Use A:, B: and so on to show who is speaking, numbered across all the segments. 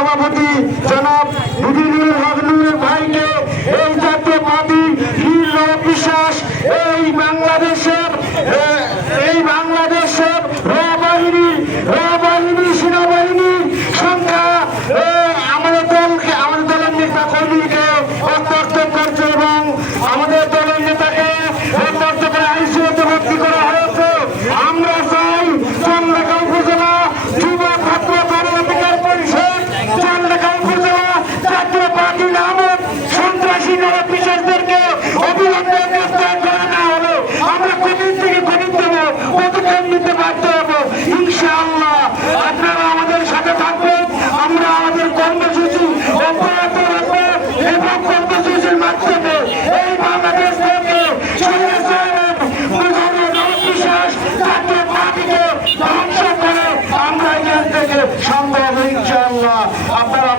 A: সভাপতি জনাব মুজিবুর হকনুরের ভাইকে এই জাতীয় পার্টি বীর বিশ্বাস এই বাংলাদেশের এই বাংলাদেশের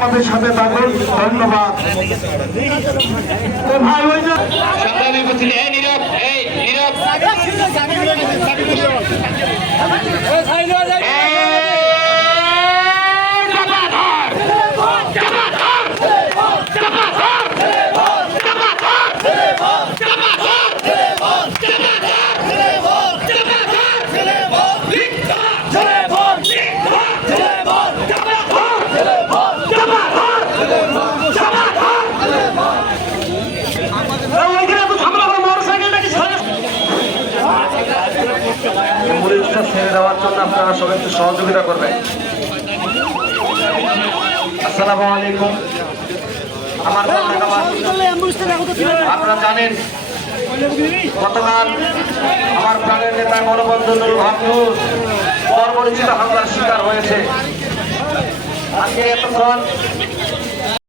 A: আমাদের সাথে থাকুন। ধন্যবাদ। ভাই ওই
B: নীরব
C: অ্যাম্বুলেন্সটা ছেড়ে দেওয়ার জন্য আপনারা সবাই একটু সহযোগিতা করবেন। আসসালামু আলাইকুম। আমার আপনারা জানেন গতকাল আমার প্রাণের নেতা গণবন্ধু নুরুল হক নূর হামলার শিকার হয়েছে। আজকে এতক্ষণ